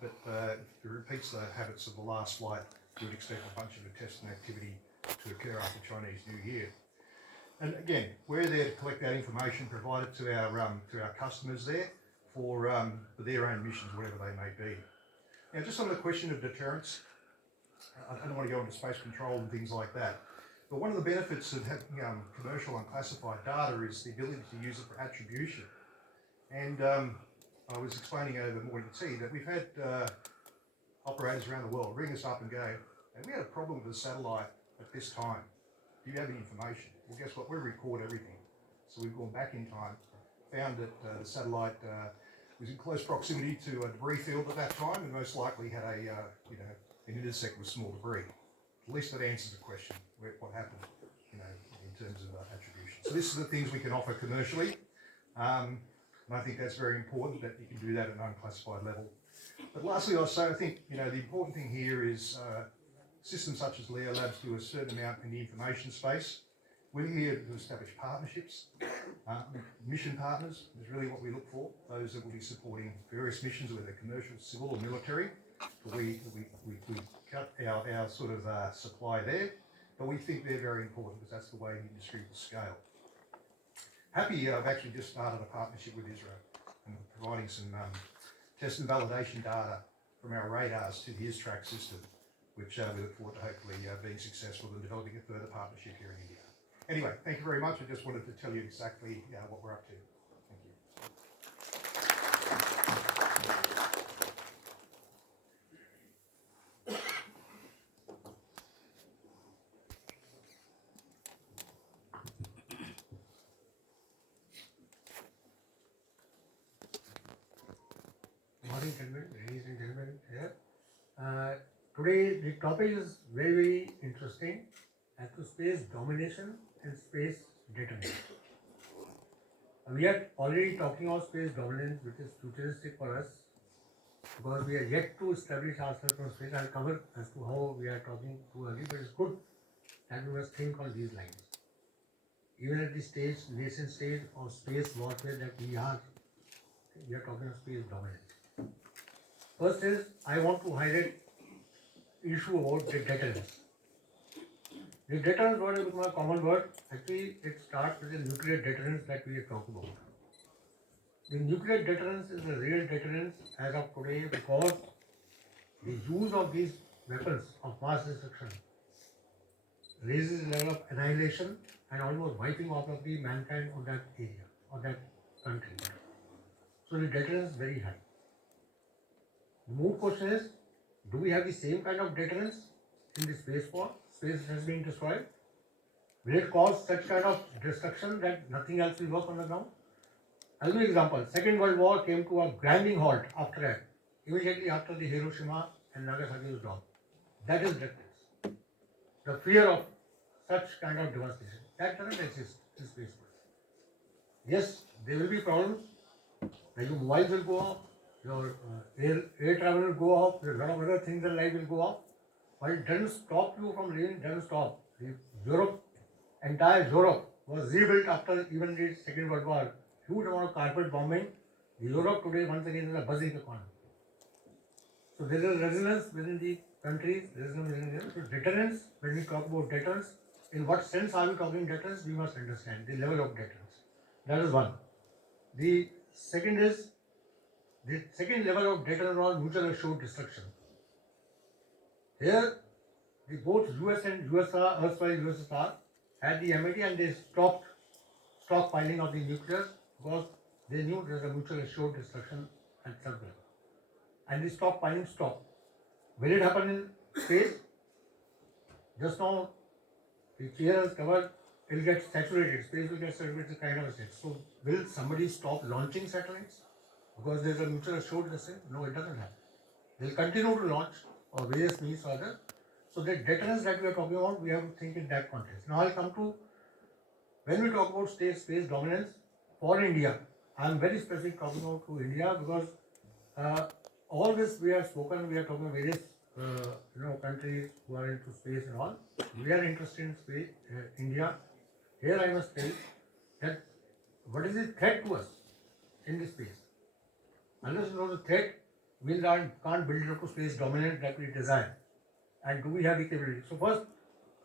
but if it repeats the habits of the last flight, you would expect a bunch of testing activity to occur after Chinese New Year. And again, we're there to collect that information, provide it to our customers there for their own missions, whatever they may be. Now, just on the question of deterrence, I don't want to go into space control and things like that, but one of the benefits of having commercial unclassified data is the ability to use it for attribution. And I was explaining over morning tea that we've had operators around the world ring us up and go, and we had a problem with a satellite at this time. Do you have any information? Well, guess what? We record everything. So we've gone back in time, found that the satellite was in close proximity to a debris field at that time, and most likely had an intersect with small debris. At least that answers the question, what happened, in terms of attribution. So this is the things we can offer commercially, and I think that's very important that you can do that at an unclassified level. But lastly, I think the important thing here is systems such as Leo Labs do a certain amount in the information space. We're here to establish partnerships. Mission partners is really what we look for, those that will be supporting various missions, whether commercial, civil or military. We cut our sort of supply there, but we think they're very important because that's the way the industry will scale. Happy I've actually just started a partnership with Israel and providing some test and validation data from our radars to the ISTRAC system, which we look forward to hopefully being successful in developing a further partnership here in India. Anyway, thank you very much. I just wanted to tell you exactly what we're up to. Thank you. Morning, gentlemen, ladies and gentlemen here. Today the topic is very, very interesting as to space domination and space deterrence. We are already talking about space dominance, which is futuristic for us because we are yet to establish ourselves from space. I'll cover as to how we are talking too early, but it's good that we must think on these lines. Even at the stage, nascent stage of space warfare that we are talking of space dominance. First is, I want to highlight issue about the deterrence. The deterrence word has become a common word. Actually, it starts with the nuclear deterrence that we are talking about. The nuclear deterrence is a real deterrence as of today because the use of these weapons of mass destruction raises the level of annihilation and almost wiping off of the mankind of that area, of that country. So the deterrence is very high. The more question is, do we have the same kind of deterrence in the space war? Space has been destroyed. Will it cause such kind of destruction that nothing else will work on the ground? I'll give you an example. Second World War came to a grinding halt after that, immediately after the Hiroshima and Nagasaki was bombed. That is deterrence. The fear of such kind of devastation. That doesn't exist in space war. Yes, there will be problems. Like your mobiles will go off, your air travel will go off, a lot of other things in life will go off. But it doesn't stop you from living, it doesn't stop. Entire Europe was rebuilt after even the Second World War. Huge amount of carpet bombing. Europe today once again is a buzzing economy. So there is resilience within the countries, resilience within them. So deterrence, when we talk about deterrence, in what sense are we talking deterrence? We must understand the level of deterrence. That is one. The second level of deterrence was mutual assured destruction. Here, both US and USSR, erstwhile USSR, had the amity and they stopped stockpiling of the nuclear because they knew there was a mutual assured destruction at some level. And the stockpiling stopped. Will it happen in space? Just now, the chair has covered, it will get saturated, space will get saturated, kind of a state. So, will somebody stop launching satellites because there is a mutual assured destruction? No, it doesn't happen. They will continue to launch or various means or other. So the deterrence that we are talking about, we have to think in that context. Now I'll come to, when we talk about space dominance for India, I am very specific talking about to India because all this we have spoken, we are talking about various countries who are into space and all. We are interested in space, India. Here I must tell you that what is the threat to us in this space? Unless you know the threat, we can't build it up to space dominant that we desire. And do we have the capability? So first,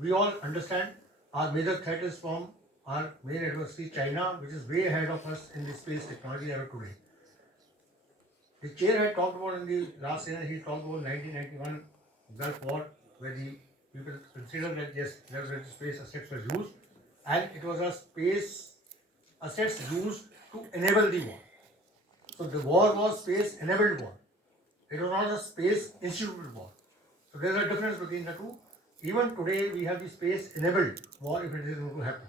we all understand our major threat is from our main adversary, China, which is way ahead of us in the space technology era today. The chair had talked about in the last year, he talked about 1991 Gulf War, where the people considered that yes, there were space assets were used, and it was a space assets used to enable the war. So the war was space enabled war. It was not a space instituted war. So there is a difference between the two. Even today, we have the space enabled war if it is going to happen.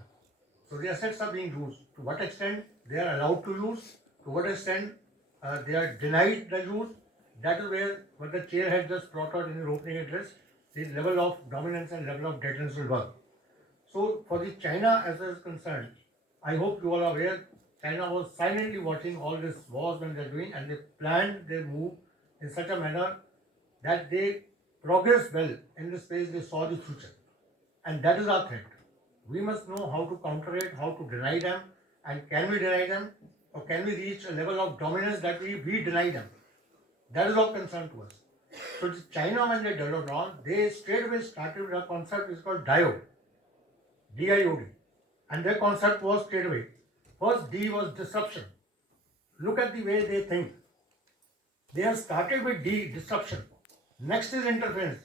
So the assets are being used. To what extent they are allowed to use, to what extent they are denied the use, that is where what the chair had just brought out in his opening address, the level of dominance and level of deterrence will work. So for the China as far as concerned, I hope you all are aware, China was silently watching all these wars when they're doing, and they planned their move in such a manner that they progressed well in the space, they saw the future. And that is our threat. We must know how to counter it, how to deny them, and can we deny them, or can we reach a level of dominance that we deny them? That is of concern to us. So China, when they developed on, they straight away started with a concept which is called diode, DIOD. And their concept was straight away. First D was disruption. Look at the way they think. They have started with D, disruption. Next is interference.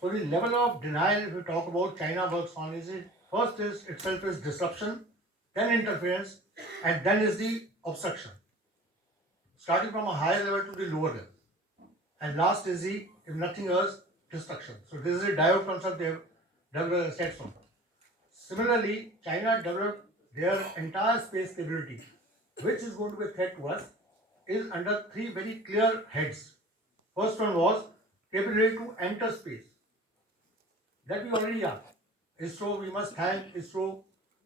So the level of denial, if we talk about China works on, is it first is itself is disruption, then interference, and then is the obstruction. Starting from a higher level to the lower level. And last is the, if nothing else, destruction. So this is a diode concept they have developed a set from. Similarly, China developed their entire space capability, which is going to be a threat to us, is under three very clear heads. First one was capability to enter space. That we already are. ISRO, we must thank ISRO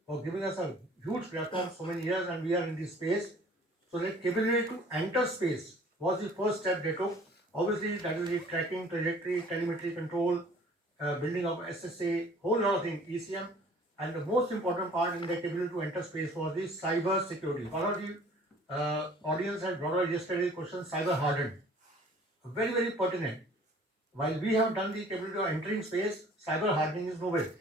for giving us a huge platform so many years, and we are in this space. So the capability to enter space was the first step they took. Obviously, that is the tracking, trajectory, telemetry control, building of SSA, whole lot of things, ECM. And the most important part in the capability to enter space was the cyber security. One of the audience had brought out yesterday the question cyber hardened. Very, very pertinent. While we have done the capability of entering space, cyber hardening is nowhere.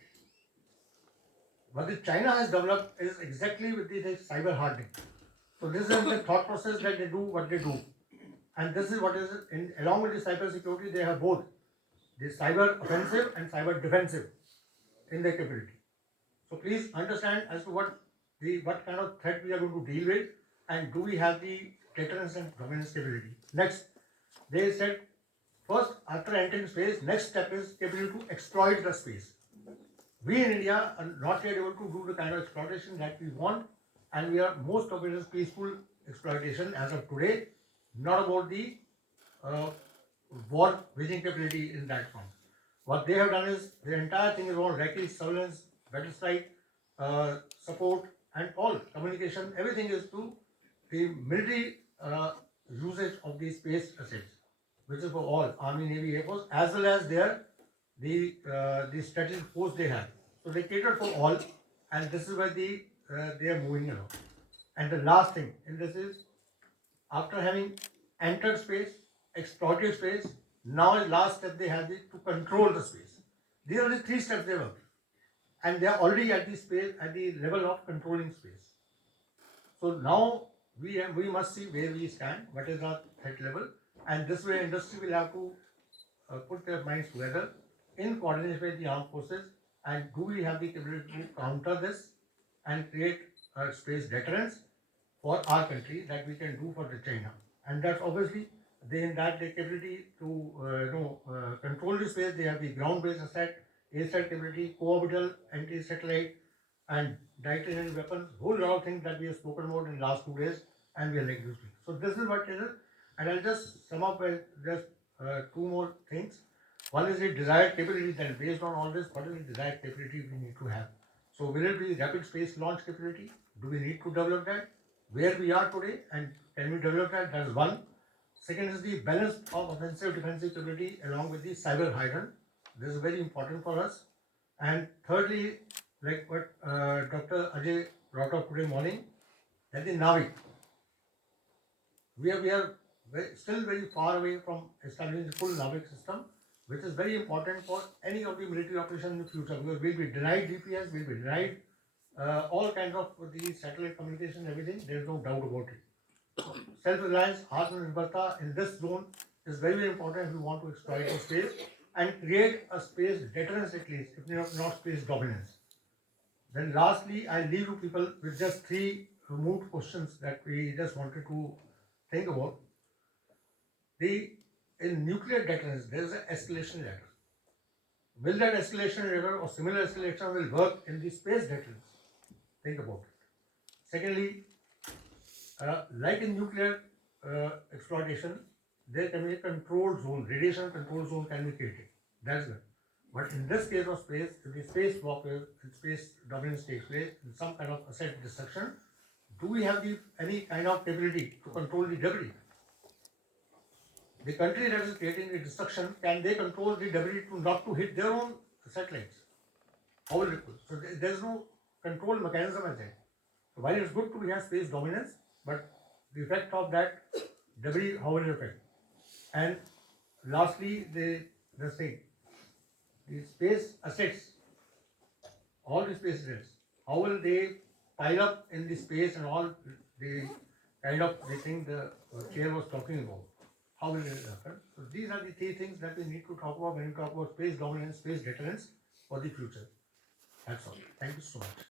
What the China has developed is exactly with the cyber hardening. So this is the thought process that they do what they do. And this is what is, along with the cyber security, they have both the cyber offensive and cyber defensive in their capability. So please understand as to what kind of threat we are going to deal with, and do we have the deterrence and dominance capability. Next, they said, first, after entering space, next step is capability to exploit the space. We in India are not yet able to do the kind of exploitation that we want, and we are, most of it is peaceful exploitation as of today, not about the war waging capability in that form. What they have done is, the entire thing is about recce, surveillance, battle strike, support, and all communication, everything is to the military usage of the space assets, which is for all Army, Navy, Air Force, as well as the strategic force they have. So they cater for all, and this is where they are moving along. And the last thing in this is, after having entered space, exploited space, now the last step they have is to control the space. These are the three steps they work, and they are already at the space, at the level of controlling space. So now we must see where we stand, what is our threat level, and this way industry will have to put their minds together in coordination with the armed forces, and do we have the capability to counter this and create a space deterrence for our country that we can do for the China. And that's obviously the capability to control the space. They have the ground-based asset, ASAT capability, co-orbital, anti-satellite, and direct weapons. Whole lot of things that we have spoken about in the last 2 days, and we are like using. So this is what it is, and I'll just sum up with just two more things. One is the desired capability. Then based on all this, what is the desired capability we need to have? So will it be rapid space launch capability? Do we need to develop that? Where we are today, and can we develop that? That is one. Second is the balance of offensive defensive capability along with the cyber hydrant. This is very important for us. And thirdly, like what Dr. Ajay brought up today morning, that the NAVIC. We are still very far away from establishing the full NAVIC system, which is very important for any of the military operation in the future, because we'll be denied GPS, we'll be denied all kinds of the satellite communication, everything. There's no doubt about it. Self-reliance, Atmanirbharta in this zone is very, very important if we want to exploit the space and create a space deterrence at least, if not space dominance. Then lastly, I leave you people with just 3 remote questions that we just wanted to think about. In nuclear deterrence, there is an escalation ladder. Will that escalation ladder or similar escalation will work in the space deterrence? Think about it. Secondly, like in nuclear exploitation, there can be a control zone, radiation control zone can be created. That's good. But in this case of space, if the space warfare and space dominance takes place in some kind of asset destruction, do we have any kind of ability to control the debris? The country that is creating the destruction, can they control the debris not to hit their own satellites? How will it go? So there is no control mechanism as yet. So while it's good to have space dominance, but the effect of that debris, how will it affect? And lastly, the space assets, all the space assets, how will they pile up in the space and all the kind of the thing the chair was talking about? How will it happen? So these are the 3 things that we need to talk about when we talk about space dominance, space deterrence for the future. That's all. Thank you so much.